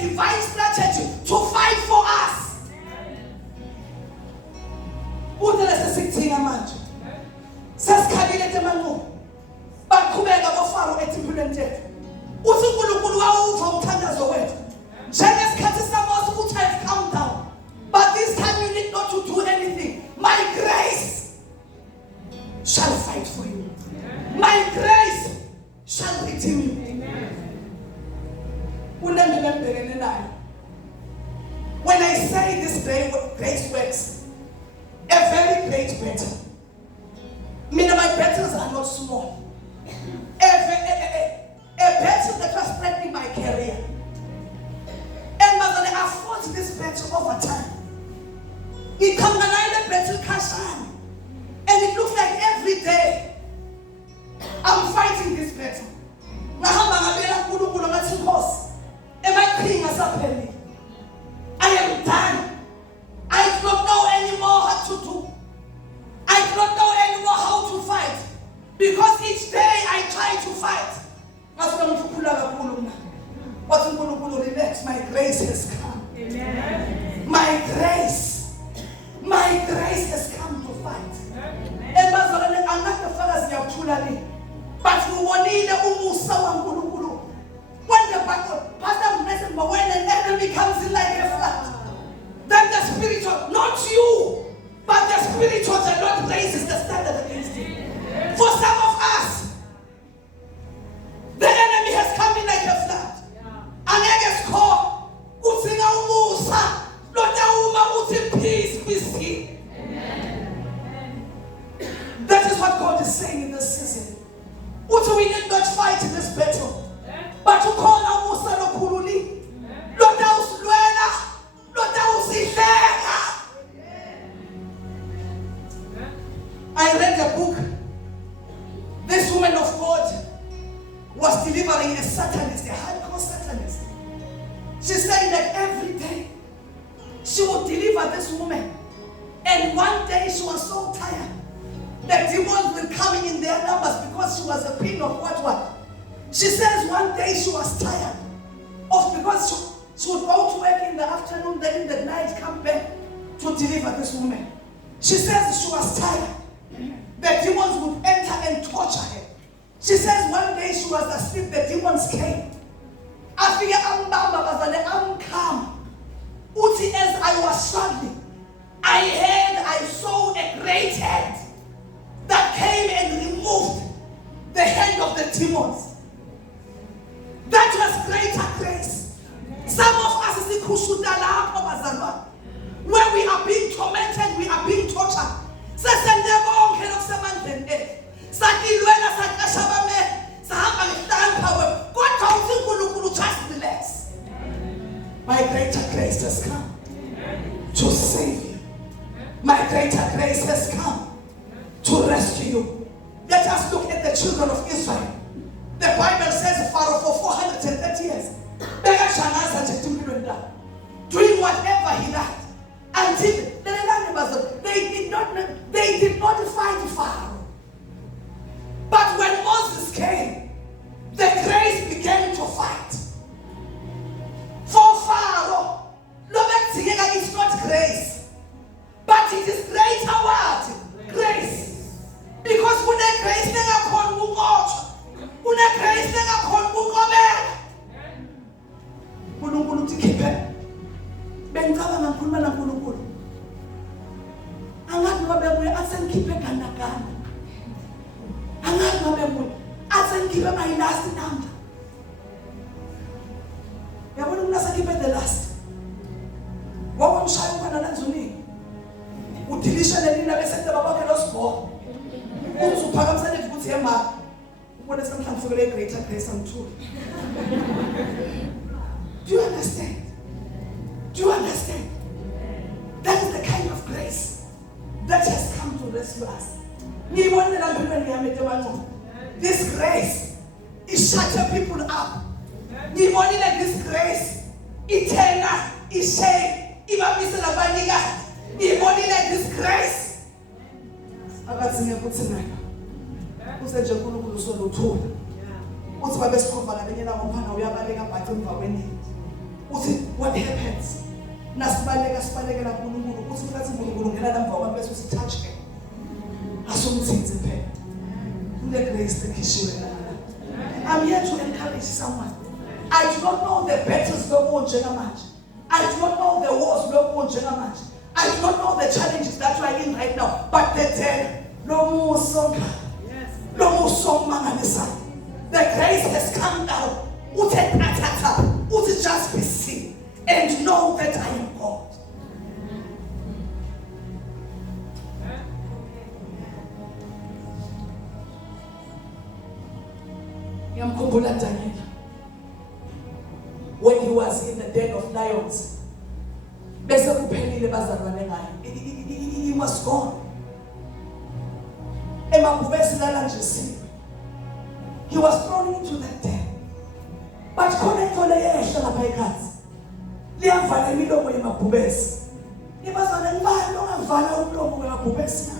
a divine strategy to fight for us. Udele sesithina manje. Sesikhalile temanqo. Baqhubeka bofaro etimpilweni tethu. Uthi uNkulunkulu wawuva umthandazo wethu. Njengesikhathi saMose ukuthi have come down. But this time you need not to do anything. My grace shall fight for you. My grace shall redeem you. When I say this day grace works, a very great battle. Meaning my battles are not small. A battle that was threatening my career. And I fought this battle over time. It comes another battle kashan. And it looks like every day I'm fighting this battle. I am done. I don't know anymore what to do. I don't know anymore how to fight. Because each day I try to fight. Relax, my grace has come. Amen. My grace has come to fight. And but when the Pastor, when an enemy comes in like a flood, then the spiritual, not you, but the spiritual, the Lord raises the standard against him. For some of us, the enemy has come in like a flood. And I guess call, Usinga Umusa, Lota Uma Uti, peace be still. That is what God is saying in this season. We need not fight in this battle. But to call out Musa no Kuruli, Lota Usluela, Lota Usifega. I read a book. This woman of God was delivering a Satanist, a hardcore Satanist. She said that every day she would deliver this woman. And one day she was so tired that demons were coming in their numbers because she was a queen of what? She says one day she was tired of because she would go to work in the afternoon, then in the night come back to deliver this woman. She says she was tired. The demons would enter and torture her. She says one day she was asleep, the demons came. I'm calm. Uti, as I was struggling, I saw a great hand that came and removed the hand of the demons. That was greater grace. Some of us is where we are being tormented, we are being tortured. Just relax. My greater grace has come to save you. My greater grace has come to rescue you. Let us look at the children of Israel. The Bible says Pharaoh for 430 years, doing whatever he liked, until they did not fight Pharaoh. But when Moses came, the grace began to fight. For Pharaoh, it's not grace, but it is greater word, grace. Because when the grace grace Nkulunkulu tikhiphe bengicabanga ngikhuluma naNkulunkulu angathi babebuye asengikhiphe ganagana angathi babebuye asengikhiphe my last number yabona unasakhiphe the last wakwamshaya umfana lanzuni udilisha lelina bese babakhe losibho uzuphakamisa levuthi yema ubona sometimes for a greater grace and truth. Do you understand? Do you understand? That is the kind of grace that has come to rescue us. This grace is shutting people up. Like this grace, eternal, is shame, like this grace. What happens? Nasibaleka la kuNkulunkulu ukuthi ngathi uNkulunkulu ngena la mva bese usitouch ke. Asomthinze phela. Kule grace ekhishiwe la. I'm here to encourage someone. I do not know the battles lokho njengamanje. I do not know the wars lokho njengamanje. I do not know the challenges that you are in right now, but the day no more the grace has come down. Just be still and know that I am God. Yamkhumbula Daniel when he was in the den of lions. Bese kuphelile bazalwane ngayo. He was gone. He was thrown into that den. But khona into leyehla lapha ekhaya. Liyavala imilomo yemabhubesi. Ibazana ngibani ongavala umlomo wemabhubesi na?